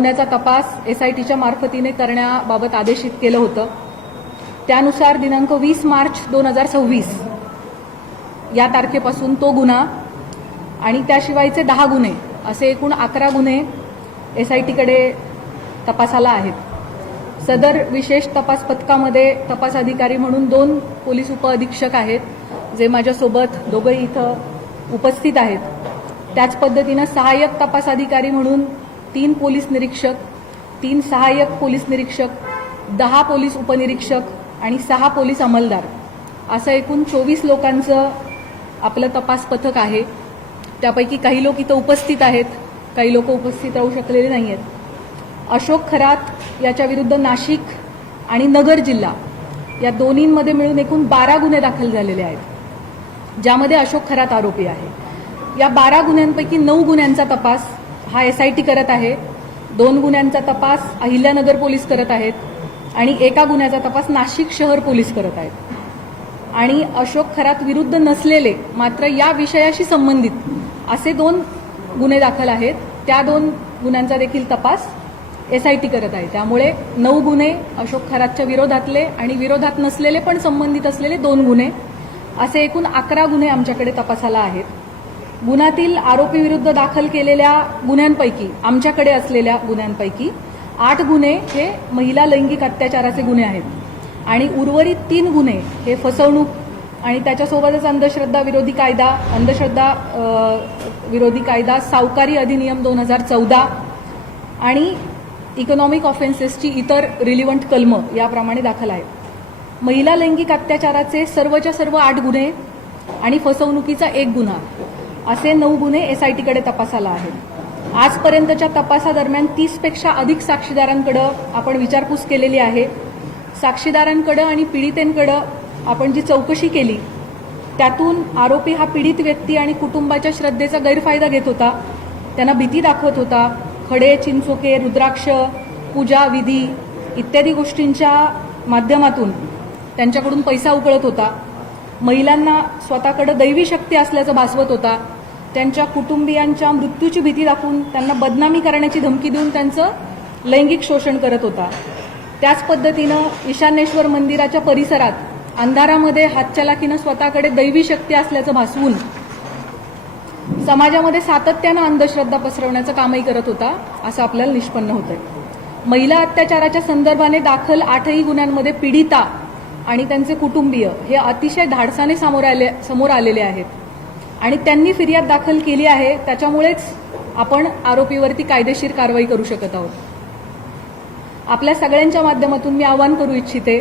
गुन्ह्याचा तपास एसआयटीच्या मार्फतीने करण्याबाबत आदेशित केलं होतं। त्यानुसार दिनांक 20 मार्च 2026 या तारखेपासून तो गुन्हा आणि त्याशिवायचे 10 गुन्हे असे एकूण 11 गुन्हे एसआयटीकडे तपासाला आहेत। सदर विशेष तपास पथकामध्ये तपास अधिकारी म्हणून 2 पोलीस उपअधीक्षक आहेत, जे माझ्यासोबत दोघंही इथं उपस्थित आहेत। त्याच पद्धतीनं सहाय्यक तपास अधिकारी म्हणून 3 पोलीस निरीक्षक, 3 सहाय्यक पोलीस निरीक्षक, 10 पोलीस उपनिरीक्षक आणि 6 पोलीस अंमलदार असं एकूण 24 लोकांचं आपलं तपास पथक आहे। त्यापैकी काही लोक इथं उपस्थित आहेत, काही लोक उपस्थित राहू शकलेले नाही आहेत। अशोक खरात याच्या विरुद्ध नाशिक आणि नगर जिल्हा या दोन्हींमध्ये मिळून एकूण 12 गुन्हे दाखल झालेले आहेत, ज्यामध्ये अशोक खरात आरोपी आहे। या 12 गुन्ह्यांपैकी 9 गुन्ह्यांचा तपास हा एसआयटी करत आहे, 2 गुन्ह्यांचा तपास अहिल्यानगर पोलीस करत आहेत आणि एका गुन्ह्याचा तपास नाशिक शहर पोलीस करत आहेत। आणि अशोक खरात विरुद्ध नसलेले मात्र या विषयाशी संबंधित असे 2 गुन्हे दाखल आहेत, त्या 2 गुन्ह्यांचा देखील तपास एसआयटी करत आहे। त्यामुळे 9 गुन्हे अशोक खरातच्या विरोधातले आणि विरोधात नसलेले पण संबंधित असलेले 2 गुन्हे असे एकूण 11 गुन्हे आमच्याकडे तपासाला आहेत। गुन्ह्यातील आरोपी विरुद्ध दाखल केलेल्या गुन्ह्यांपैकी आमच्याकडे असलेल्या गुन्ह्यांपैकी 8 गुन्हे हे महिला लैंगिक अत्याचाराचे गुन्हे आहेत आणि उर्वरित 3 गुन्हे हे फसवणूक आणि त्याच्यासोबतच अंधश्रद्धा विरोधी कायदा, सावकारी अधिनियम 2014 आणि इकॉनॉमिक ऑफेन्सेसची इतर रिलिव्हंट कलमं याप्रमाणे दाखल आहेत। महिला लैंगिक अत्याचाराचे सर्वच्या सर्व 8 गुन्हे आणि फसवणुकीचा 1 गुन्हा असे 9 गुन्हे एसआयटीकडे तपासाला आहेत। आजपर्यंतच्या तपासादरम्यान 30 पेक्षा अधिक साक्षीदारांकडे आपण विचारपूस केलेली आहे। साक्षीदारांकडे आणि पीडितेंकडे आपण जी चौकशी केली त्यातून आरोपी हा पीडित व्यक्ती आणि कुटुंबाच्या श्रद्धेचा गैरफायदा घेत होता, त्यांना भीती दाखवत होता, खडे, चिंचोके, रुद्राक्ष, पूजा विधी इत्यादी गोष्टींच्या माध्यमातून त्यांच्याकडून पैसा उकळत होता, महिलांना स्वतःकडे दैवी शक्ती असल्याचं भासवत होता, त्यांच्या कुटुंबियांच्या मृत्यूची भीती दाखवून त्यांना बदनामी करण्याची धमकी देऊन त्यांचं लैंगिक शोषण करत होता। त्याच पद्धतीनं ईशान्येश्वर मंदिराच्या परिसरात अंधारामध्ये हातचलाखीनं स्वतःकडे दैवी शक्ती असल्याचं भासवून समाजामध्ये सातत्यानं अंधश्रद्धा पसरवण्याचं कामही करत होता, असं आपल्याला निष्पन्न होतंय। महिला अत्याचाराच्या संदर्भाने दाखल 8ही गुन्ह्यांमध्ये पीडिता आणि त्यांचे कुटुंबीय हे अतिशय धाडसाने समोर आलेले आहेत आणि त्यांनी फिर्याद दाखल केली आहे, त्याच्यामुळेच आपण आरोपीवरती कायदेशीर कारवाई करू शकत आहोत। आपल्या सगळ्यांच्या माध्यमातून मी आवाहन करू इच्छिते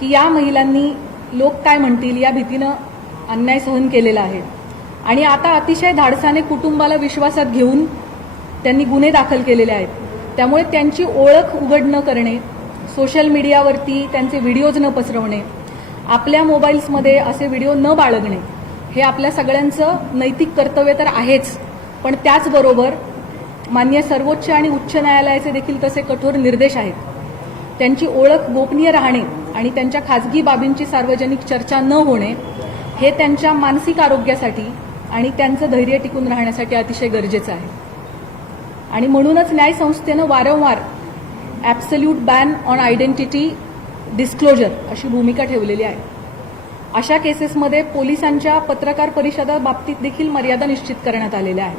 की या महिलांनी लोक काय म्हणतील या भीतीनं अन्याय सहन केलेला आहे आणि आता अतिशय धाडसाने कुटुंबाला विश्वासात घेऊन त्यांनी गुन्हे दाखल केलेले आहेत। त्यामुळे त्यांची ओळख उघड न करणे, सोशल मीडियावरती त्यांचे व्हिडिओज न पसरवणे, आपल्या मोबाईल्समध्ये असे व्हिडिओ न बाळगणे हे आपल्या सगळ्यांचं नैतिक कर्तव्य तर आहेच, पण त्याचबरोबर माननीय सर्वोच्च आणि उच्च न्यायालयाचे देखील तसे कठोर निर्देश आहेत। त्यांची ओळख गोपनीय राहणे आणि त्यांच्या खाजगी बाबींची सार्वजनिक चर्चा न होणे हे त्यांच्या मानसिक आरोग्यासाठी आणि त्यांचं धैर्य टिकून राहण्यासाठी अतिशय गरजेचं आहे। आणि म्हणूनच न्यायसंस्थेनं वारंवार absolute ban on identity disclosure अशी भूमिका ठेवलेली आहे। अशा केसेसमध्ये पोलिसांच्या पत्रकार परिषदा बाबतीत देखील मर्यादा निश्चित करण्यात आलेल्या आहेत।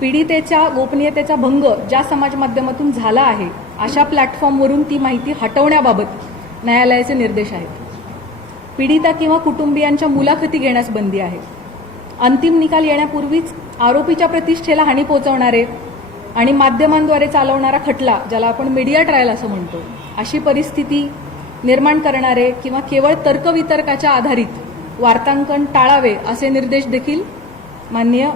पीडितेच्या गोपनीयतेचा भंग ज्या समाज माध्यमातून झाला आहे अशा प्लॅटफॉर्मवरून ती माहिती हटवण्याबाबत न्यायालयाचे निर्देश आहेत। पीडिता किंवा कुटुंबियांच्या मुलाखती घेण्यास बंदी आहे। अंतिम निकाल येण्यापूर्वीच आरोपीच्या प्रतिष्ठेला हानी पोहोचवणारे आणि माध्यमांद्वारे चालवणारा खटला, ज्याला आपण मीडिया ट्रायल असं म्हणतो, अशी परिस्थिती निर्माण करणारे किंवा केवळ तर्कवितर्काच्या आधारित वार्तांकन टाळावे असे निर्देश देखील माननीय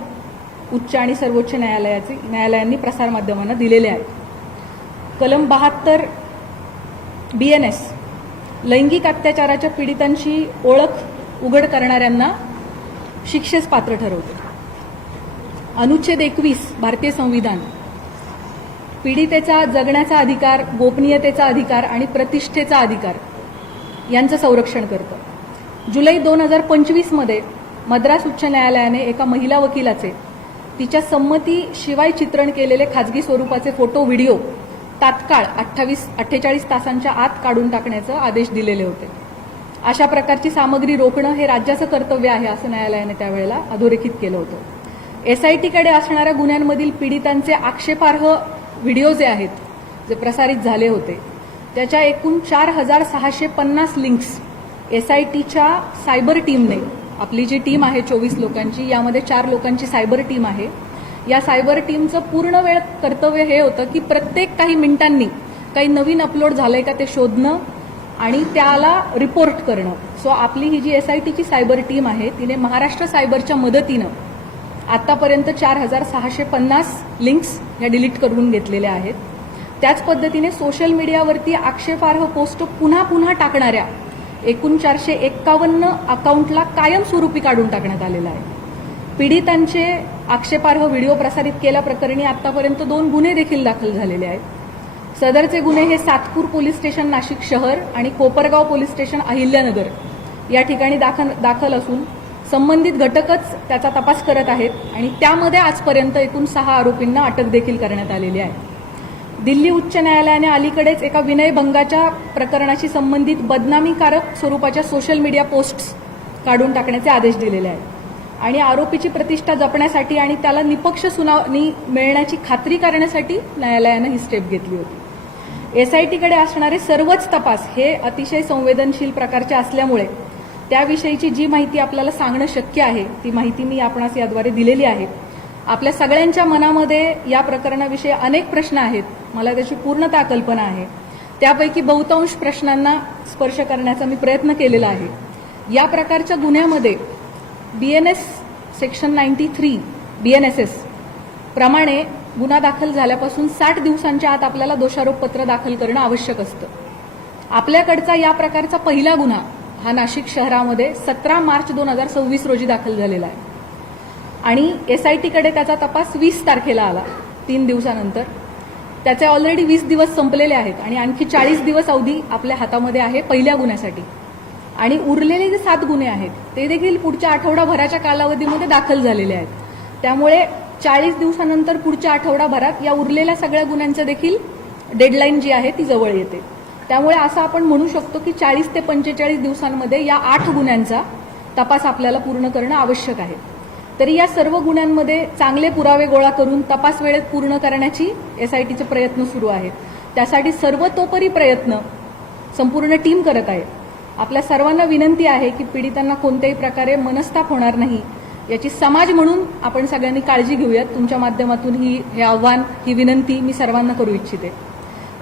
उच्च आणि सर्वोच्च न्यायालयांनी प्रसारमाध्यमांना दिलेले आहेत। कलम 72 BNS लैंगिक अत्याचाराच्या पीडितांची ओळख उघड करणाऱ्यांना शिक्षेस पात्र ठरवते। अनुच्छेद 21 भारतीय संविधान पीडितेचा जगण्याचा अधिकार, गोपनीयतेचा अधिकार आणि प्रतिष्ठेचा अधिकार यांचं संरक्षण करतं। जुलै 2025 मध्ये मद्रास उच्च न्यायालयाने एका महिला वकिलाचे तिच्या संमतीशिवाय चित्रण केलेले खाजगी स्वरूपाचे फोटो व्हिडिओ तात्काळ 48 तासांच्या आत काढून टाकण्याचे आदेश दिलेले होते. अशा प्रकारची सामग्री रोखणं हे राज्याचं कर्तव्य आहे असं न्यायालयाने त्यावेळेला अधोरेखित केलं होतं. एसआयटीकडे असणाऱ्या गुन्ह्यांमधील पीडितांचे आक्षेपार्ह व्हिडिओ जे आहेत, जे प्रसारित झाले होते, त्याच्या एकूण 4650 लिंक्स एसआयटीच्या सायबर टीमने, आपली जी टीम आहे 24 लोकांची, यामध्ये 4 लोकांची सायबर टीम आहे. या सायबर टीमचं पूर्ण वेळ कर्तव्य हे होतं की प्रत्येक काही मिनिटांनी काही नवीन अपलोड झालंय का ते शोधणं आणि त्याला रिपोर्ट करणं. सो आपली ही जी एसआयटीची सायबर टीम आहे तिने महाराष्ट्र सायबरच्या मदतीनं आतापर्यंत 4650 लिंक्स या डिलीट करून घेतलेल्या आहेत. त्याच पद्धतीने सोशल मीडियावरती आक्षेपार्ह पोस्ट पुन्हा पुन्हा टाकणाऱ्या एकूण 451 अकाउंटला कायमस्वरूपी काढून टाकण्यात आलेलं आहे. पीडितांचे आक्षेपार्ह व्हिडिओ प्रसारित केल्याप्रकरणी आतापर्यंत 2 गुन्हे देखील दाखल झालेले आहेत. सदरचे गुन्हे हे सातपूर पोलीस स्टेशन नाशिक शहर आणि कोपरगाव पोलीस स्टेशन अहिल्यानगर या ठिकाणी दाखल असून संबंधित घटकच त्याचा तपास करत आहेत आणि त्यामध्ये आजपर्यंत एकूण 6 आरोपींना अटक देखील करण्यात आलेली आहे. दिल्ली उच्च न्यायालयाने अलीकडेच एका विनयभंगाच्या प्रकरणाशी संबंधित बदनामीकारक स्वरूपाच्या सोशल मीडिया पोस्ट्स काढून टाकण्याचे आदेश दिलेले आहेत आणि आरोपीची प्रतिष्ठा जपण्यासाठी आणि त्याला निपक्ष सुनावणी मिळण्याची खात्री करण्यासाठी न्यायालयानं ही स्टेप घेतली होती. एसआयटीकडे असणारे सर्वच तपास हे अतिशय संवेदनशील प्रकारचे असल्यामुळे त्याविषयीची जी माहिती आपल्याला सांगणं शक्य आहे ती माहिती मी आपणास याद्वारे दिलेली आहे. आपल्या सगळ्यांच्या मनामध्ये या प्रकरणाविषयी अनेक प्रश्न आहेत, मला त्याची पूर्णतः कल्पना आहे. त्यापैकी बहुतांश प्रश्नांना स्पर्श करण्याचा मी प्रयत्न केलेला आहे. या प्रकारच्या गुन्ह्यामध्ये BNS सेक्शन 93 BNSS प्रमाणे गुन्हा दाखल झाल्यापासून 60 दिवसांच्या आत आपल्याला दोषारोपपत्र दाखल करणं आवश्यक असतं. आपल्याकडचा या प्रकारचा पहिला गुन्हा हा नाशिक शहरामध्ये 17 मार्च 2026 रोजी दाखल झालेला आहे आणि एसआयटीकडे त्याचा तपास 20 तारखेला आला, 3 दिवसानंतर. त्याचे ऑलरेडी 20 दिवस संपलेले आहेत आणि आणखी 40 दिवस अवधी आपल्या हातामध्ये आहे पहिल्या गुन्ह्यासाठी आणि उरलेले जे 7 गुन्हे आहेत ते देखील पुढच्या आठवडाभराच्या कालावधीमध्ये दाखल झालेले आहेत. त्यामुळे 40 दिवसानंतर पुढच्या आठवडाभरात या उरलेल्या सगळ्या गुन्ह्यांचं देखील डेडलाईन जी आहे ती जवळ येते. त्यामुळे असं आपण म्हणू शकतो की 40 ते 45 दिवसांमध्ये या 8 गुन्ह्यांचा तपास आपल्याला पूर्ण करणं आवश्यक आहे. तरी या सर्व गुन्ह्यांमध्ये चांगले पुरावे गोळा करून तपास वेळेत पूर्ण करण्याची एसआयटीचे प्रयत्न सुरू आहेत. त्यासाठी सर्वतोपरी प्रयत्न संपूर्ण टीम करत आहे. आपल्या सर्वांना विनंती आहे की पीडितांना कोणत्याही प्रकारे मनस्ताप होणार नाही याची समाज म्हणून आपण सगळ्यांनी काळजी घेऊयात. तुमच्या माध्यमातून हे आव्हान, ही विनंती मी सर्वांना करू इच्छिते.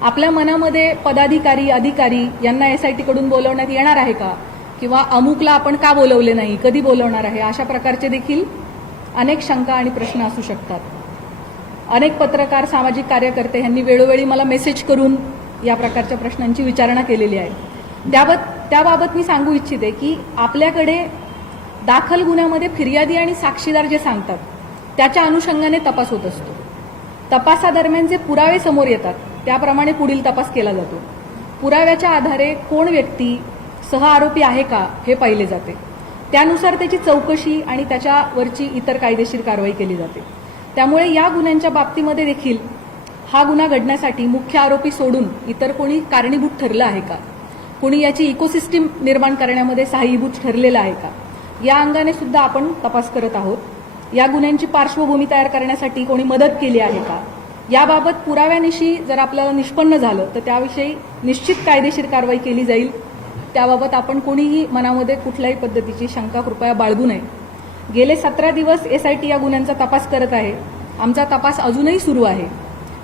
आपल्या मनामध्ये पदाधिकारी, अधिकारी यांना एसआयटीकडून बोलवण्यात येणार आहे का, किंवा अमुकला आपण का बोलवले नाही, कधी बोलवणार आहे, अशा प्रकारचे देखील अनेक शंका आणि प्रश्न असू शकतात. अनेक पत्रकार, सामाजिक कार्यकर्ते यांनी वेळोवेळी मला मेसेज करून या प्रकारच्या प्रश्नांची विचारणा केलेली आहे. त्याबाबत मी सांगू इच्छिते की आपल्याकडे दाखल गुन्ह्यामध्ये फिर्यादी आणि साक्षीदार जे सांगतात त्याच्या अनुषंगाने तपास होत असतो. तपासादरम्यान जे पुरावे समोर येतात त्याप्रमाणे पुढील तपास केला जातो. पुराव्याच्या आधारे कोण व्यक्ती सह आरोपी आहे का हे पाहिले जाते. त्यानुसार त्याची चौकशी आणि त्याच्यावरची इतर कायदेशीर कारवाई केली जाते. त्यामुळे या गुन्ह्यांच्या बाबतीमध्ये देखील हा गुन्हा घडण्यासाठी मुख्य आरोपी सोडून इतर कोणी कारणीभूत ठरलं आहे का, कोणी याची इकोसिस्टीम निर्माण करण्यामध्ये सहाय्यभूत ठरलेलं आहे का, या अंगाने सुद्धा आपण तपास करत आहोत. या गुन्ह्यांची पार्श्वभूमी तयार करण्यासाठी कोणी मदत केली आहे का, याबाबत पुराव्यानिशी जर आपल्याला निष्पन्न झालं तर त्याविषयी निश्चित कायदेशीर कारवाई केली जाईल. त्याबाबत आपण कोणीही मनामध्ये कुठल्याही पद्धतीची शंका कृपया बाळगू नये. गेले 17 दिवस एसआयटी या गुन्ह्यांचा तपास करत आहे. आमचा तपास अजूनही सुरू आहे.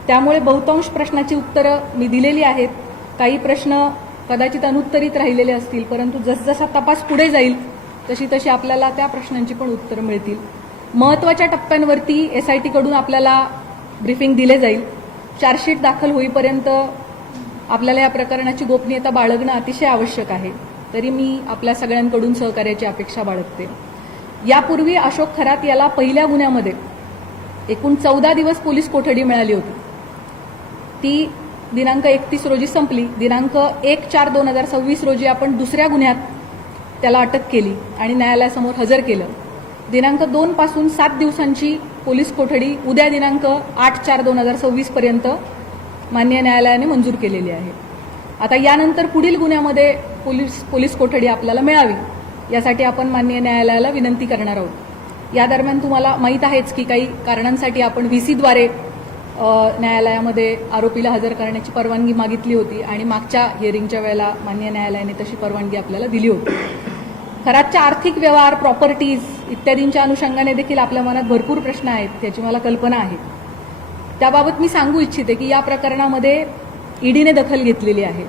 त्यामुळे बहुतांश प्रश्नाची उत्तरं मी दिलेली आहेत. काही प्रश्न कदाचित अनुत्तरित राहिलेले असतील, परंतु जसजसा तपास पुढे जाईल तशी तशी आपल्याला त्या प्रश्नांची पण उत्तरं मिळतील. महत्त्वाच्या टप्प्यांवरती एसआयटीकडून आपल्याला ब्रीफिंग दिले जाईल. चार्जशीट दाखल होईपर्यंत आपल्याला या प्रकरणाची गोपनीयता बाळगणं अतिशय आवश्यक आहे. तरी मी आपल्या सगळ्यांकडून सहकार्याची अपेक्षा बाळगते. यापूर्वी अशोक खरात याला पहिल्या गुन्ह्यामध्ये एकूण 14 दिवस पोलीस कोठडी मिळाली होती. ती दिनांक 31 रोजी संपली. दिनांक 1/4/2026 रोजी आपण दुसऱ्या गुन्ह्यात त्याला अटक केली आणि न्यायालयासमोर हजर केलं. दिनांक 2 पासून 7 दिवसांची पोलीस कोठडी उद्या दिनांक 8/4/2026 पर्यंत माननीय न्यायालयाने मंजूर केलेली आहे. आता यानंतर पुढील गुन्ह्यामध्ये पोलीस कोठडी आपल्याला मिळावी यासाठी आपण माननीय न्यायालयाला विनंती करणार आहोत. या दरम्यान तुम्हाला माहीत आहेच की काही कारणांसाठी आपण व्हीसीद्वारे न्यायालयामध्ये आरोपीला हजर करण्याची परवानगी मागितली होती आणि मागच्या हिअरिंगच्या वेळेला माननीय न्यायालयाने तशी परवानगी आपल्याला दिली होती. खरातच्या आर्थिक व्यवहार, प्रॉपर्टीज इत्यादींच्या अनुषंगाने देखील आपल्या मनात भरपूर प्रश्न आहेत, त्याची मला कल्पना आहे. त्याबाबत मी सांगू इच्छिते की या प्रकरणामध्ये ईडीने दखल घेतलेली आहे.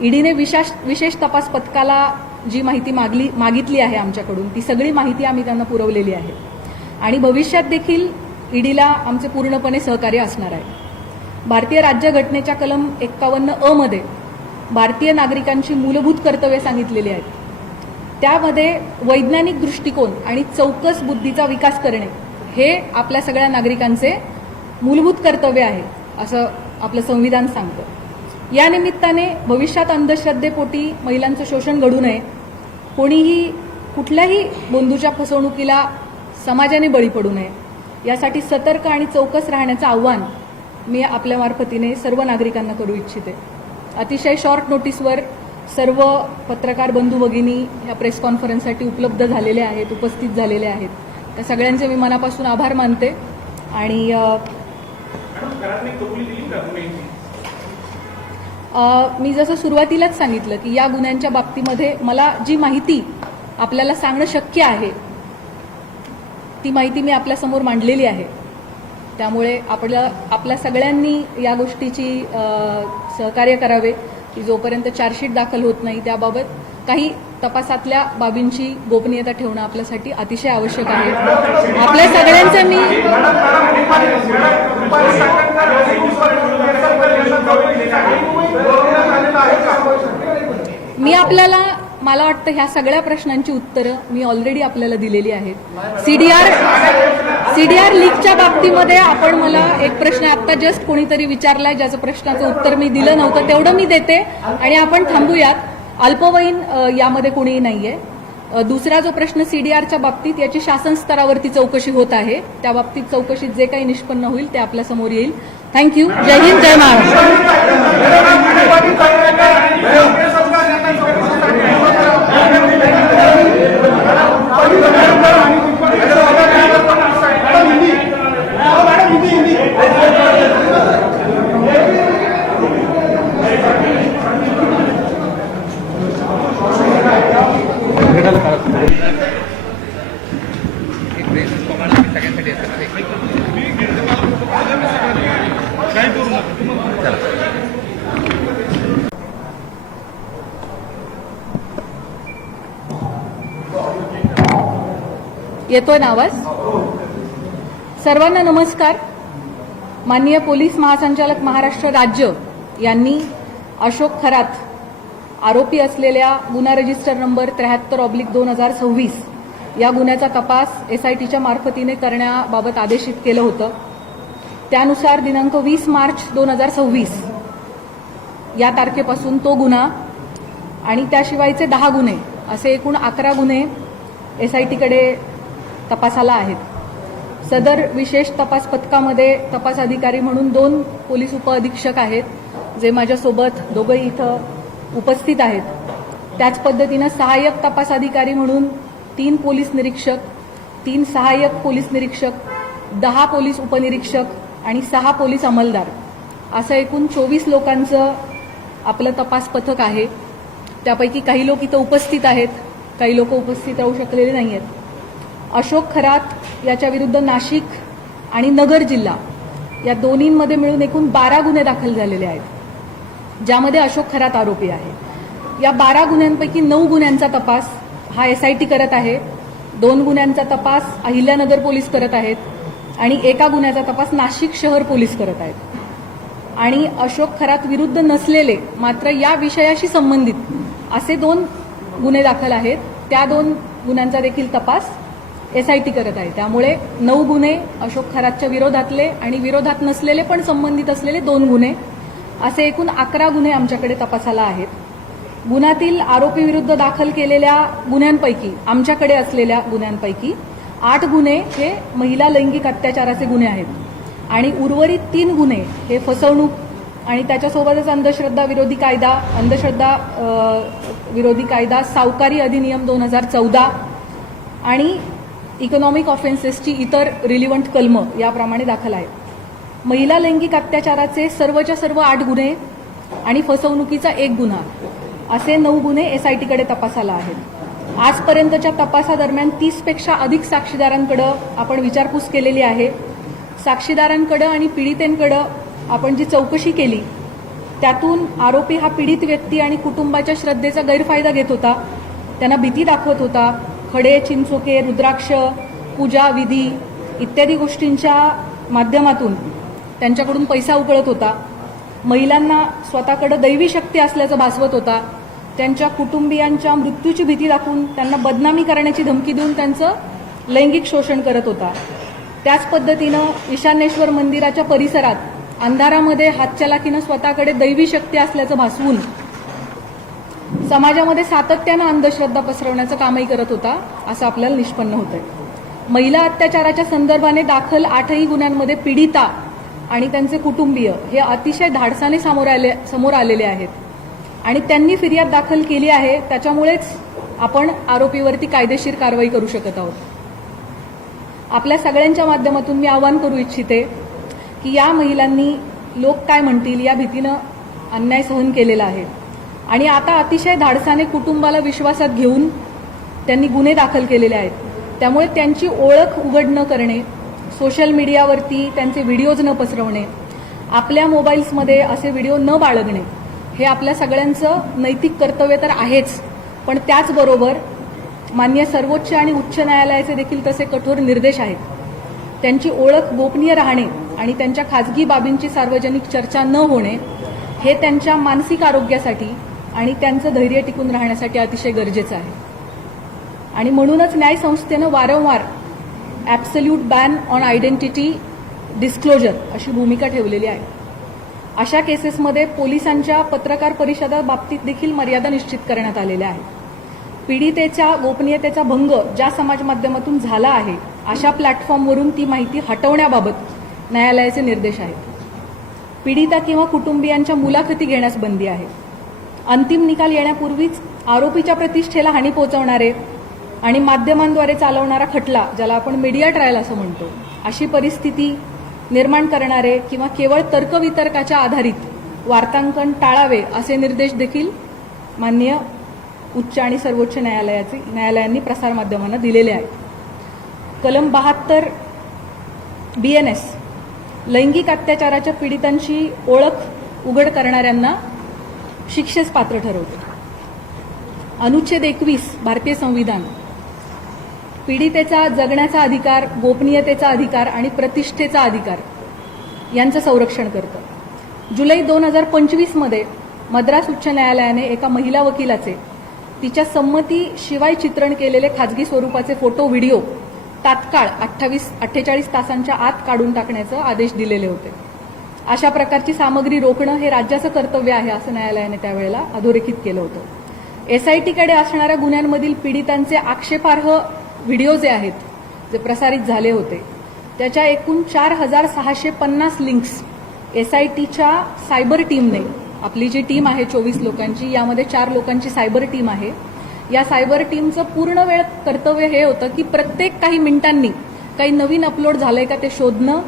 ईडीने विशेष तपास पथकाला जी माहिती मागितली आहे आमच्याकडून, ती सगळी माहिती आम्ही त्यांना पुरवलेली आहे आणि भविष्यात देखील ईडीला आमचे पूर्णपणे सहकार्य असणार आहे. भारतीय राज्यघटनेच्या कलम 51 मध्ये भारतीय नागरिकांची मूलभूत कर्तव्ये सांगितलेली आहेत. त्यामध्ये वैज्ञानिक दृष्टिकोन आणि चौकस बुद्धीचा विकास करणे हे आपल्या सगळ्या नागरिकांचे मूलभूत कर्तव्य आहे असं आपलं संविधान सांगतं. या निमित्ताने भविष्यात अंधश्रद्धेपोटी महिलांचं शोषण घडू नये, कोणीही कुठल्याही बंधूच्या फसवणुकीला समाजाने बळी पडू नये यासाठी सतर्क आणि चौकस राहण्याचं आव्हान मी आपल्या मार्फतीने सर्व नागरिकांना करू इच्छिते. अतिशय शॉर्ट नोटीसवर सर्व पत्रकार बंधू भगिनी या प्रेस कॉन्फरन्ससाठी उपलब्ध झालेले आहेत, उपस्थित झालेले आहेत. त्या सगळ्यांचे मी मनापासून आभार मानते आणि मी जसं सुरुवातीलाच सांगितलं की या गुन्ह्यांच्या बाबतीमध्ये मला जी माहिती आपल्याला सांगणं शक्य आहे ती माहिती मी आपल्यासमोर मांडलेली आहे. त्यामुळे आपल्या सगळ्यांनी या गोष्टीची सहकार्य करावे की जोपर्यंत चार्जशीट दाखल होत नाही त्याबाबत काही तपासातल्या बाबींची गोपनीयता ठेवणं आपल्यासाठी अतिशय आवश्यक आहे. आपल्या सगळ्यांचे मी आपल्याला मला वाटतं ह्या सगळ्या प्रश्नांची उत्तरं मी ऑलरेडी आपल्याला दिलेली आहेत. सीडीआर लीकच्या बाबतीमध्ये आपण मला एक प्रश्न आता जस्ट कोणीतरी विचारलाय ज्याचं प्रश्नाचं उत्तर मी दिलं नव्हतं, तेवढं मी देते आणि आपण थांबूयात. अल्पवयीन यामध्ये कोणीही नाहीये. दुसरा जो प्रश्न सीडीआरच्या बाबतीत याची शासन स्तरावरती चौकशी होत आहे. त्या बाबतीत चौकशीत जे काही निष्पन्न होईल ते आपल्या समोर येईल. थँक्यू. जय हिंद, जय महाराष्ट्र. येतोय ना आवाज? सर्वांना नमस्कार. माननीय पोलीस महासंचालक महाराष्ट्र राज्य यांनी अशोक खरात आरोपी असलेल्या गुन्हा रजिस्टर नंबर 73/2026 या गुन्ह्याचा तपास SITच्या मार्फतीने करण्याबाबत आदेशित केलं होतं. त्यानुसार दिनांक 20 मार्च 2026 या तारखेपासून तो गुन्हा आणि त्याशिवायचे 10 गुन्हे असे एकूण 11 गुन्हे SITकडे तपासाला आहेत. सदर विशेष तपास पथकामध्ये तपास अधिकारी म्हणून 2 पोलीस उपअधीक्षक आहेत जे माझ्यासोबत दोघंही इथं उपस्थित आहेत. त्याच पद्धतीनं सहाय्यक तपास अधिकारी म्हणून 3 पोलीस निरीक्षक, 3 सहाय्यक पोलीस निरीक्षक, 10 पोलीस उपनिरीक्षक आणि 6 पोलीस अंमलदार असं एकूण 24 लोकांचं आपलं तपास पथक आहे. त्यापैकी काही लोक इथं उपस्थित आहेत, काही लोक उपस्थित राहू शकलेले नाही आहेत. अशोक खरात याच्या विरुद्ध नाशिक आणि नगर जिल्हा या दोन्हींमध्ये मिळून एकूण 12 गुन्हे दाखल झालेले आहेत ज्यामध्ये अशोक खरात आरोपी आहे. या 12 गुन्ह्यांपैकी 9 गुन्ह्यांचा तपास हा SIT करत आहे, 2 गुन्ह्यांचा तपास अहिल्यानगर पोलीस करत आहेत आणि एका गुन्ह्याचा तपास नाशिक शहर पोलीस करत आहेत. आणि अशोक खरात विरुद्ध नसलेले मात्र या विषयाशी संबंधित असे 2 गुन्हे दाखल आहेत. त्या 2 गुन्ह्यांचा देखील तपास SIT करत आहे. त्यामुळे 9 गुन्हे अशोक खरातच्या विरोधातले आणि विरोधात नसलेले पण संबंधित असलेले 2 गुन्हे असे एकूण 11 गुन्हे आमच्याकडे तपासाला आहेत. गुन्ह्यातील आरोपी विरुद्ध दाखल केलेल्या गुन्ह्यांपैकी आमच्याकडे असलेल्या गुन्ह्यांपैकी 8 गुन्हे हे महिला लैंगिक अत्याचाराचे गुन्हे आहेत आणि उर्वरित 3 गुन्हे हे फसवणूक आणि त्याच्यासोबतच अंधश्रद्धा विरोधी कायदा सावकारी अधिनियम 2014 आणि इकॉनॉमिक ऑफेन्सेसची इतर रिलिव्हंट कलमं याप्रमाणे दाखल आहेत। महिला लैंगिक अत्याचाराचे सर्वच्या सर्व 8 गुन्हे आणि फसवणुकीचा 1 गुन्हा असे 9 गुन्हे SITकडे तपासाला आहेत। आजपर्यंतच्या तपासादरम्यान 30 पेक्षा अधिक साक्षीदारांकडे आपण विचारपूस केलेली आहे। साक्षीदारांकडे आणि पीडितेंकडे आपण जी चौकशी केली त्यातून आरोपी हा पीडित व्यक्ती आणि कुटुंबाच्या श्रद्धेचा गैरफायदा घेत होता, त्यांना भीती दाखवत होता, खडे चिंचोके रुद्राक्ष पूजा विधी इत्यादी गोष्टींच्या माध्यमातून त्यांच्याकडून पैसा उकळत होता, महिलांना स्वतःकडे दैवी शक्ती असल्याचं भासवत होता, त्यांच्या कुटुंबियांच्या मृत्यूची भीती दाखवून त्यांना बदनामी करण्याची धमकी देऊन त्यांचं लैंगिक शोषण करत होता। त्याच पद्धतीनं ईशान्येश्वर मंदिराच्या परिसरात अंधारामध्ये हातचलाखीनं स्वतःकडे दैवी शक्ती असल्याचं भासवून समाजामध्ये सातत्यानं अंधश्रद्धा पसरवण्याचं कामही करत होता असं आपल्याला निष्पन्न होतंय। महिला अत्याचाराच्या संदर्भाने दाखल 8ही गुन्ह्यांमध्ये पीडिता आणि त्यांचे कुटुंबीय हे अतिशय धाडसाने समोर आलेले आहेत आणि त्यांनी फिर्याद दाखल केली आहे, त्याच्यामुळेच आपण आरोपीवरती कायदेशीर कारवाई करू शकत आहोत। आपल्या सगळ्यांच्या माध्यमातून मी आवाहन करू इच्छिते की या महिलांनी लोक काय म्हणतील या भीतीनं अन्याय सहन केलेला आहे आणि आता अतिशय धाडसाने कुटुंबाला विश्वासात घेऊन त्यांनी गुन्हे दाखल केलेले आहेत, त्यामुळे त्यांची ओळख उघड न करणे, सोशल मीडियावरती त्यांचे व्हिडिओज न पसरवणे, आपल्या मोबाईल्समध्ये असे व्हिडिओ न बाळगणे हे आपल्या सगळ्यांचं नैतिक कर्तव्य तर आहेच, पण त्याचबरोबर माननीय सर्वोच्च आणि उच्च न्यायालयाचे देखील तसे कठोर निर्देश आहेत। त्यांची ओळख गोपनीय राहणे आणि त्यांच्या खाजगी बाबींची सार्वजनिक चर्चा न होणे हे त्यांच्या मानसिक आरोग्यासाठी आणि त्यांचं धैर्य टिकून राहण्यासाठी अतिशय गरजेचं आहे आणि म्हणूनच न्यायसंस्थेनं वारंवार absolute ban on identity disclosure अशी भूमिका ठेवलेली आहे। अशा केसेसमध्ये पोलिसांच्या पत्रकार परिषदा बाबतीत देखील मर्यादा निश्चित करण्यात आलेल्या आहेत। पीडितेच्या गोपनीयतेचा भंग ज्या समाज माध्यमातून झाला आहे अशा प्लॅटफॉर्मवरून ती माहिती हटवण्याबाबत न्यायालयाचे निर्देश आहेत। पीडिता किंवा कुटुंबियांच्या मुलाखती घेण्यास बंदी आहे। अंतिम निकाल येण्यापूर्वीच आरोपीच्या प्रतिष्ठेला हानी पोहोचवणारे आणि माध्यमांद्वारे चालवणारा खटला, ज्याला आपण मीडिया ट्रायल असं म्हणतो, अशी परिस्थिती निर्माण करणारे किंवा केवळ तर्कवितर्काच्या आधारित वार्तांकन टाळावे असे निर्देश देखील माननीय उच्च आणि सर्वोच्च न्यायालयांनी प्रसारमाध्यमांना दिलेले आहेत। कलम 72 BNS लैंगिक अत्याचाराच्या पीडितांची ओळख उघड करणाऱ्यांना शिक्षेस पात्र ठरवते। अनुच्छेद 21 भारतीय संविधान पीडितेचा जगण्याचा अधिकार, गोपनीयतेचा अधिकार आणि प्रतिष्ठेचा अधिकार यांचं संरक्षण करतं। जुलै 2025 मध्ये मद्रास उच्च न्यायालयाने एका महिला वकिलाचे तिच्या संमतीशिवाय चित्रण केलेले खाजगी स्वरूपाचे फोटो व्हिडिओ तात्काळ 48 तासांच्या आत काढून टाकण्याचे आदेश दिलेले होते। अशा प्रकारची सामग्री रोखणं हे राज्याचं कर्तव्य आहे असं न्यायालयाने त्यावेळेला अधोरेखित केलं होतं। SITकडे असणाऱ्या गुन्ह्यांमधील पीडितांचे आक्षेपार्ह व्हिडिओ जे आहेत, जे प्रसारित झाले होते, त्याच्या एकूण 4650 लिंक्स SITच्या सायबर टीमने, आपली जी टीम आहे 24 लोकांची, यामध्ये 4 लोकांची सायबर टीम आहे, या सायबर टीमचं पूर्ण वेळ कर्तव्य हे होतं की प्रत्येक काही मिनिटांनी काही नवीन अपलोड झालंय का ते शोधणं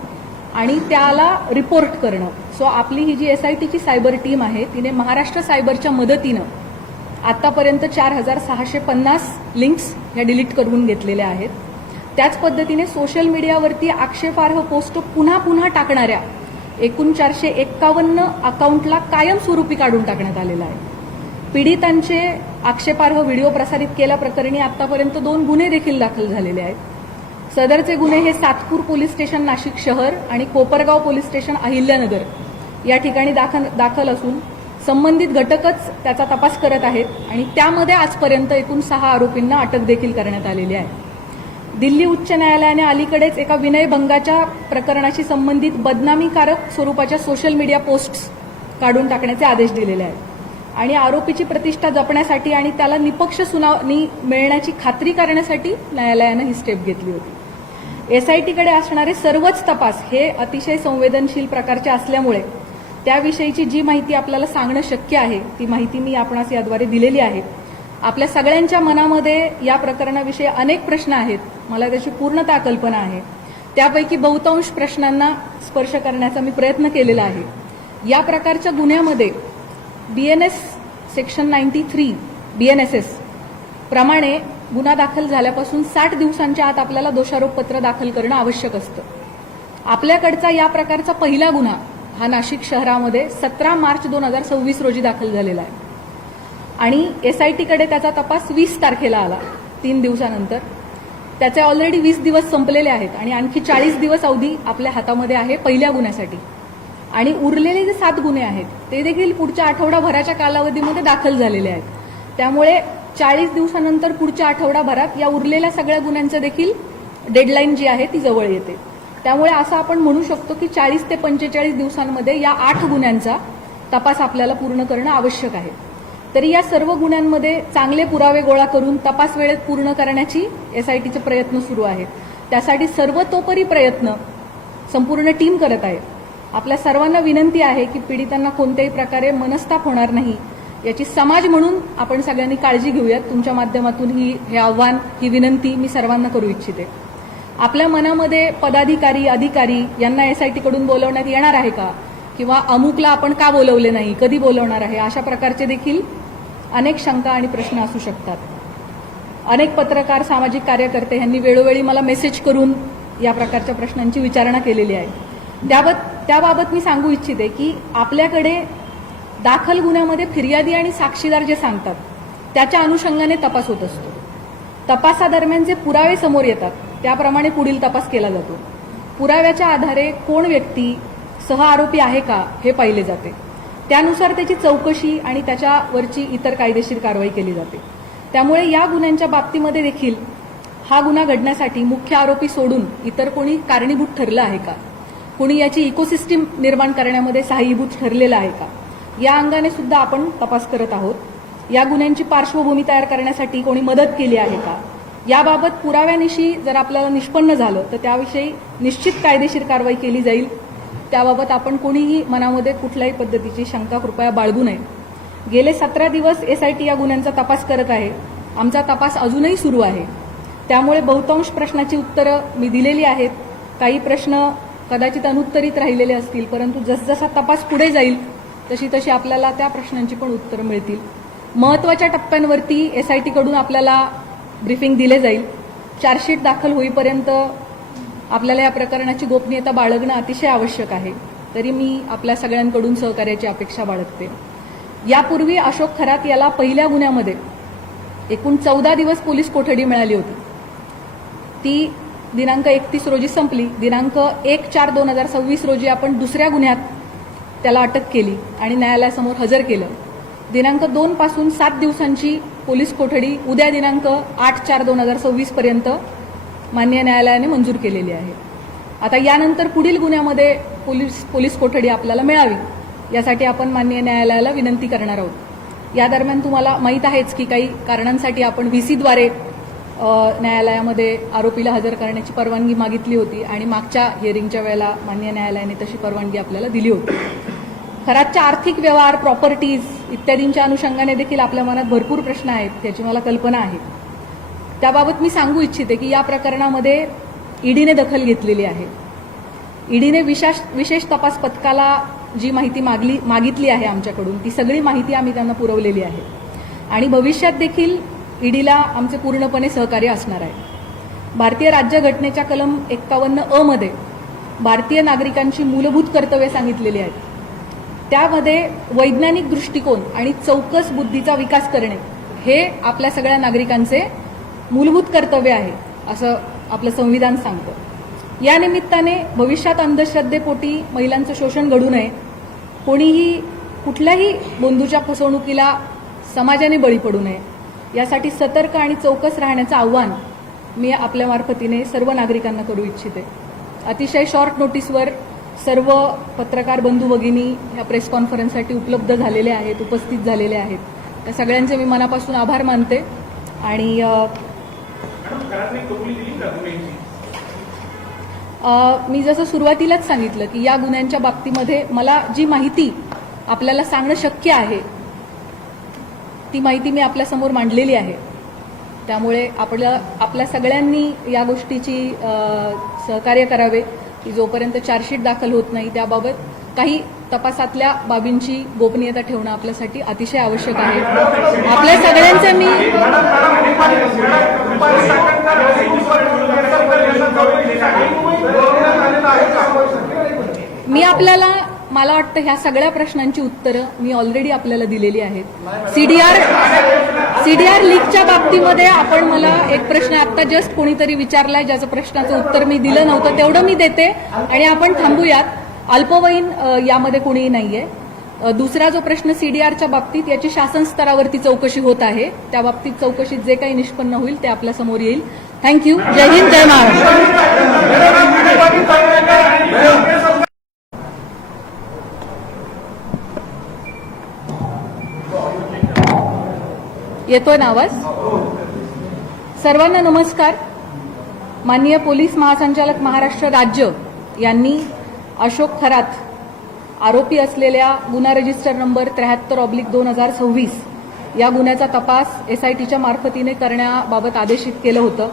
आणि त्याला रिपोर्ट करणं। सो आपली ही जी SITची सायबर टीम आहे तिने महाराष्ट्र सायबरच्या मदतीनं आतापर्यंत 4650 लिंक्स ह्या डिलीट करून घेतलेल्या आहेत। त्याच पद्धतीने सोशल मीडियावरती आक्षेपार्ह पोस्ट पुन्हा पुन्हा टाकणाऱ्या एकूण 451 अकाउंटला कायमस्वरूपी काढून टाकण्यात आलेलं आहे। पीडितांचे आक्षेपार्ह व्हिडिओ प्रसारित केल्याप्रकरणी आतापर्यंत 2 गुन्हे देखील दाखल झालेले आहेत। सदरचे गुन्हे हे सातपूर पोलीस स्टेशन नाशिक शहर आणि कोपरगाव पोलीस स्टेशन अहिल्यानगर या ठिकाणी दाखल असून संबंधित घटकच त्याचा तपास करत आहेत आणि त्यामध्ये आजपर्यंत एकूण 6 आरोपींना अटक देखील करण्यात आलेली आहे। दिल्ली उच्च न्यायालयाने अलीकडेच एका विनयभंगाच्या प्रकरणाशी संबंधित बदनामीकारक स्वरूपाच्या सोशल मीडिया पोस्ट्स काढून टाकण्याचे आदेश दिलेले आहेत। आणि आरोपीची प्रतिष्ठा जपण्यासाठी आणि त्याला निपक्ष सुनावणी मिळण्याची खात्री करण्यासाठी न्यायालयानं ही स्टेप घेतली होती. एसआयटीकडे असणारे सर्वच तपास हे अतिशय संवेदनशील प्रकारचे असल्यामुळे त्याविषयीची जी माहिती आपल्याला सांगणं शक्य आहे ती माहिती मी आपणास याद्वारे दिलेली आहे. आपल्या सगळ्यांच्या मनामध्ये या प्रकरणाविषयी अनेक प्रश्न आहेत, मला त्याची पूर्णतः कल्पना आहे. त्यापैकी बहुतांश प्रश्नांना स्पर्श करण्याचा मी प्रयत्न केलेला आहे. या प्रकारच्या गुन्ह्यामध्ये BNS सेक्शन 93 BNSS प्रमाणे गुन्हा दाखल झाल्यापासून 60 दिवसांच्या आत आपल्याला दोषारोपपत्र दाखल करणं आवश्यक असतं. आपल्याकडचा या प्रकारचा पहिला गुन्हा हा नाशिक शहरामध्ये 17 मार्च 2026 रोजी दाखल झालेला आहे आणि एसआयटीकडे त्याचा तपास 20 तारखेला आला, 3 दिवसानंतर. त्याचे ऑलरेडी 20 दिवस संपलेले आहेत आणि आणखी 40 दिवस अवधी आपल्या हातामध्ये आहे पहिल्या गुन्ह्यासाठी. आणि उरलेले जे 7 गुन्हे आहेत ते देखील पुढच्या आठवडाभराच्या कालावधीमध्ये दाखल झालेले आहेत. त्यामुळे 40 दिवसानंतर पुढच्या आठवडाभरात या उरलेल्या सगळ्या गुन्ह्यांचं देखील डेडलाईन जी आहे ती जवळ येते. त्यामुळे असं आपण म्हणू शकतो की 40 ते 45 दिवसांमध्ये या 8 गुन्ह्यांचा तपास आपल्याला पूर्ण करणं आवश्यक आहे. तरी या सर्व गुन्ह्यांमध्ये चांगले पुरावे गोळा करून तपास वेळेत पूर्ण करण्याची एसआयटीचे प्रयत्न सुरू आहेत. त्यासाठी सर्वतोपरी प्रयत्न संपूर्ण टीम करत आहे. आपल्या सर्वांना विनंती आहे की पीडितांना कोणत्याही प्रकारे मनस्ताप होणार नाही याची समाज म्हणून आपण सगळ्यांनी काळजी घेऊयात. तुमच्या माध्यमातून हे आव्हान, ही विनंती मी सर्वांना करू इच्छिते. आपल्या मनामध्ये पदाधिकारी, अधिकारी यांना एसआयटीकडून बोलवण्यात येणार आहे का, किंवा अमुकला आपण का बोलवले नाही, कधी बोलवणार आहे, अशा प्रकारचे देखील अनेक शंका आणि प्रश्न असू शकतात. अनेक पत्रकार, सामाजिक कार्यकर्ते यांनी वेळोवेळी मला मेसेज करून या प्रकारच्या प्रश्नांची विचारणा केलेली आहे. त्याबाबत मी सांगू इच्छिते की आपल्याकडे दाखल गुन्ह्यामध्ये फिर्यादी आणि साक्षीदार जे सांगतात त्याच्या अनुषंगाने तपास होत असतो. तपासादरम्यान जे पुरावे समोर येतात त्याप्रमाणे पुढील तपास केला जातो. पुराव्याच्या आधारे कोण व्यक्ती सहआरोपी आहे का हे पाहिले जाते. त्यानुसार त्याची चौकशी आणि त्याच्यावरची इतर कायदेशीर कारवाई केली जाते. त्यामुळे या गुन्ह्यांच्या बाबतीमध्ये देखील हा गुन्हा घडण्यासाठी मुख्य आरोपी सोडून इतर कोणी कारणीभूत ठरलं आहे का, कोणी याची इकोसिस्टीम निर्माण करण्यामध्ये सहाय्यभूत ठरलेलं आहे का, या अंगाने सुद्धा आपण तपास करत आहोत. या गुन्ह्यांची पार्श्वभूमी तयार करण्यासाठी कोणी मदत केली आहे का, याबाबत पुराव्यानिशी जर आपल्याला निष्पन्न झालं तर त्याविषयी निश्चित कायदेशीर कारवाई केली जाईल. त्याबाबत आपण कोणीही मनामध्ये कुठल्याही पद्धतीची शंका कृपया बाळगू नये. गेले 17 दिवस एसआयटी या गुन्ह्यांचा तपास करत आहे. आमचा तपास अजूनही सुरू आहे. त्यामुळे बहुतांश प्रश्नाची उत्तरं मी दिलेली आहेत. काही प्रश्न कदाचित अनुत्तरित राहिलेले असतील, परंतु जसजसा तपास पुढे जाईल तशी तशी आपल्याला त्या प्रश्नांची पण उत्तरं मिळतील. महत्त्वाच्या टप्प्यांवरती एसआयटीकडून आपल्याला ब्रीफिंग दिले जाईल. चार्जशीट दाखल होईपर्यंत आपल्याला या प्रकरणाची गोपनीयता बाळगणं अतिशय आवश्यक आहे. तरी मी आपल्या सगळ्यांकडून सहकार्याची अपेक्षा बाळगते. यापूर्वी अशोक खरात याला पहिल्या गुन्ह्यामध्ये एकूण 14 दिवस पोलीस कोठडी मिळाली होती. ती दिनांक 31 रोजी संपली. दिनांक 1/4/2026 रोजी आपण दुसऱ्या गुन्ह्यात त्याला अटक केली आणि न्यायालयासमोर हजर केलं. दिनांक 2 पासून 7 दिवसांची पोलीस कोठडी उद्या दिनांक 8/4/2026 पर्यंत माननीय न्यायालयाने मंजूर केलेली आहे. आता यानंतर पुढील गुन्ह्यामध्ये पोलीस कोठडी आपल्याला मिळावी यासाठी आपण माननीय न्यायालयाला विनंती करणार आहोत. या दरम्यान तुम्हाला माहीत आहेच की काही कारणांसाठी आपण VC द्वारे न्यायालयामध्ये आरोपीला हजर करण्याची परवानगी मागितली होती आणि मागच्या हिअरिंगच्या वेळेला माननीय न्यायालयाने तशी परवानगी आपल्याला दिली होती. खरातच्या आर्थिक व्यवहार, प्रॉपर्टीज इत्यादींच्या अनुषंगाने देखील आपल्या मनात भरपूर प्रश्न आहेत, याची मला कल्पना आहे. त्याबाबत मी सांगू इच्छिते की या प्रकरणामध्ये ईडीने दखल घेतलेली आहे. ईडीने विशेष तपास पथकाला जी माहिती मागितली आहे आमच्याकडून ती सगळी माहिती आम्ही त्यांना पुरवलेली आहे आणि भविष्यात देखील ईडीला आमचे पूर्णपणे सहकार्य असणार आहे. भारतीय राज्यघटनेच्या कलम 51 मध्ये भारतीय नागरिकांची मूलभूत कर्तव्ये सांगितलेली आहेत. त्यामध्ये वैज्ञानिक दृष्टिकोन आणि चौकस बुद्धीचा विकास करणे हे आपल्या सगळ्या नागरिकांचे मूलभूत कर्तव्य आहे असं आपलं संविधान सांगतं. या निमित्ताने भविष्यात अंधश्रद्धेपोटी महिलांचं शोषण घडू नये, कोणीही कुठल्याही बंधूच्या फसवणुकीला समाजाने बळी पडू नये यासाठी सतर्क आणि चौकस राहण्याचं आव्हान मी आपल्या मार्फतीने सर्व नागरिकांना करू इच्छिते. अतिशय शॉर्ट नोटीसवर सर्व पत्रकार बंधू भगिनी ह्या प्रेस कॉन्फरन्ससाठी उपलब्ध झालेले आहेत, उपस्थित झालेले आहेत. त्या सगळ्यांचे मी मनापासून आभार मानते. आणि मी जसं सुरुवातीलाच सांगितलं की या गुन्ह्यांच्या बाबतीमध्ये मला जी माहिती आपल्याला सांगणं शक्य आहे ती माहिती मी आपल्यासमोर मांडलेली आहे. त्यामुळे आपल्या सगळ्यांनी या गोष्टीची सहकार्य करावे की जोपर्यंत चार्जशीट दाखल होत नाही त्याबाबत काही तपासातल्या बाबींची गोपनीयता ठेवणं आपल्यासाठी अतिशय आवश्यक आहे. आपल्या सगळ्यांचे मी आपल्याला मला वाटतं ह्या सगळ्या प्रश्नांची उत्तरं मी ऑलरेडी आपल्याला दिलेली आहेत. सीडीआर लीकच्या बाबतीमध्ये आपण मला एक प्रश्न आता जस्ट कोणीतरी विचारलाय ज्याचं प्रश्नाचं उत्तर मी दिलं नव्हतं तेवढं मी देते आणि आपण थांबूयात. अल्पवयीन यामध्ये कोणीही नाहीये. दुसरा जो प्रश्न सीडीआरच्या बाबतीत याची शासन स्तरावरती चौकशी होत आहे. त्या बाबतीत चौकशीत जे काही निष्पन्न होईल ते आपल्या समोर येईल. थँक्यू. जय हिंद, जय महाराष्ट्र. येतोय ना आवाज? सर्वांना नमस्कार. माननीय पोलीस महासंचालक महाराष्ट्र राज्य यांनी अशोक खरात आरोपी असलेल्या गुन्हा रजिस्टर नंबर 73/2026 या गुन्ह्याचा तपास एसआयटीच्या मार्फतीने करण्याबाबत आदेशित केलं होतं.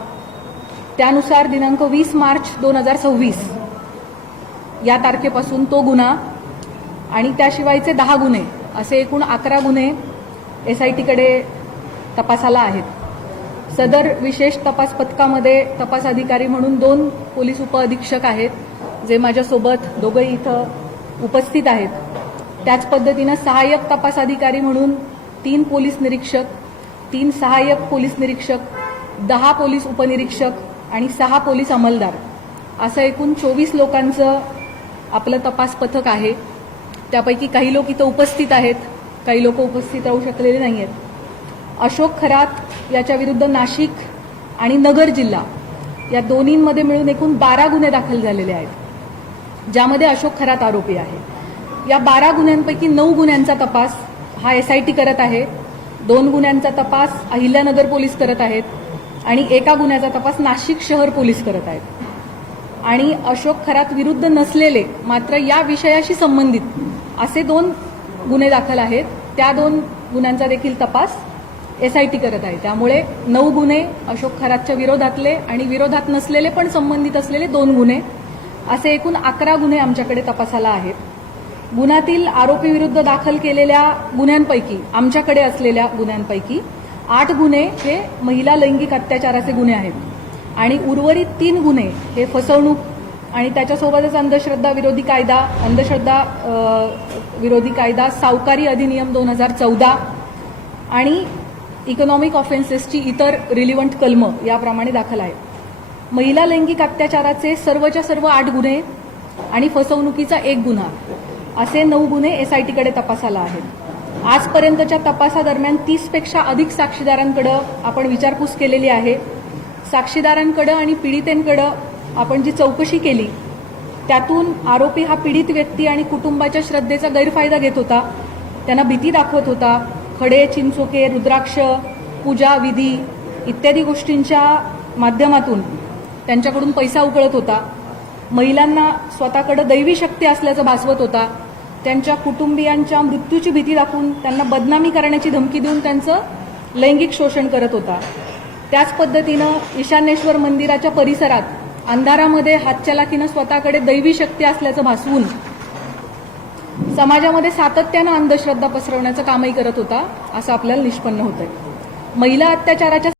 त्यानुसार दिनांक 20 मार्च 2026 या तारखेपासून तो गुन्हा आणि त्याशिवायचे 10 गुन्हे असे एकूण 11 गुन्हे एसआयटीकडे तपासाला आहेत. सदर विशेष तपास पथकामध्ये तपास अधिकारी म्हणून 2 पोलीस उपअधीक्षक आहेत जे माझ्यासोबत दोघंही इथं उपस्थित आहेत. त्याच पद्धतीनं सहाय्यक तपास अधिकारी म्हणून 3 पोलीस निरीक्षक, 3 सहाय्यक पोलीस निरीक्षक, 10 पोलीस उपनिरीक्षक आणि 6 पोलीस अंमलदार असं एकूण 24 लोकांचं आपलं तपास पथक आहे. त्यापैकी काही लोक इथं उपस्थित आहेत, काही लोक उपस्थित राहू शकलेले नाही आहेत. अशोक खरात याच्या विरुद्ध नाशिक आणि नगर जिल्हा या दोन्हींमध्ये मिळून एकूण 12 गुन्हे दाखल झालेले आहेत ज्यामध्ये अशोक खरात आरोपी आहे. या 12 गुन्ह्यांपैकी 9 गुन्ह्यांचा तपास हा एसआयटी करत आहे, 2 गुन्ह्यांचा तपास अहिल्यानगर पोलीस करत आहेत आणि एका गुन्ह्याचा तपास नाशिक शहर पोलीस करत आहेत. आणि अशोक खरात विरुद्ध नसलेले मात्र या विषयाशी संबंधित असे 2 गुन्हे दाखल आहेत. त्या 2 गुन्ह्यांचा देखील तपास एसआयटी करत आहे. त्यामुळे 9 गुन्हे अशोक खरातच्या विरोधातले आणि विरोधात नसलेले पण संबंधित असलेले 2 गुन्हे असे एकूण 11 गुन्हे आमच्याकडे तपासाला आहेत. गुन्ह्यातील आरोपी विरुद्ध दाखल केलेल्या गुन्ह्यांपैकी आमच्याकडे असलेल्या गुन्ह्यांपैकी 8 गुन्हे हे महिला लैंगिक अत्याचाराचे गुन्हे आहेत आणि उर्वरित 3 गुन्हे हे फसवणूक आणि त्याच्यासोबतच अंधश्रद्धा विरोधी कायदा, सावकारी अधिनियम 2014 आणि इकॉनॉमिक ऑफेन्सेसची इतर रिलिव्हंट कलमं याप्रमाणे दाखल आहेत. महिला लैंगिक अत्याचाराचे सर्वच्या सर्व 8 गुन्हे आणि फसवणुकीचा 1 गुन्हा असे 9 गुन्हे एसआयटीकडे तपासाला आहेत. आजपर्यंतच्या तपासादरम्यान 30पेक्षा अधिक साक्षीदारांकडे आपण विचारपूस केलेली आहे. साक्षीदारांकडे आणि पीडितेंकडे आपण जी चौकशी केली त्यातून आरोपी हा पीडित व्यक्ती आणि कुटुंबाच्या श्रद्धेचा गैरफायदा घेत होता, त्यांना भीती दाखवत होता, खडे, चिंचोके, रुद्राक्ष, पूजा विधी इत्यादी गोष्टींच्या माध्यमातून त्यांच्याकडून पैसा उकळत होता, महिलांना स्वतःकडे दैवी शक्ती असल्याचं भासवत होता, त्यांच्या कुटुंबियांच्या मृत्यूची भीती दाखवून त्यांना बदनामी करण्याची धमकी देऊन त्यांचं लैंगिक शोषण करत होता. त्याच पद्धतीनं ईशान्येश्वर मंदिराच्या परिसरात अंधारामध्ये हातचलाखीनं स्वतःकडे दैवी शक्ती असल्याचं भासवून समाजामध्ये सातत्यानं अंधश्रद्धा पसरवण्याचं कामही करत होता असं आपल्याला निष्पन्न होतंय. महिला अत्याचाराच्या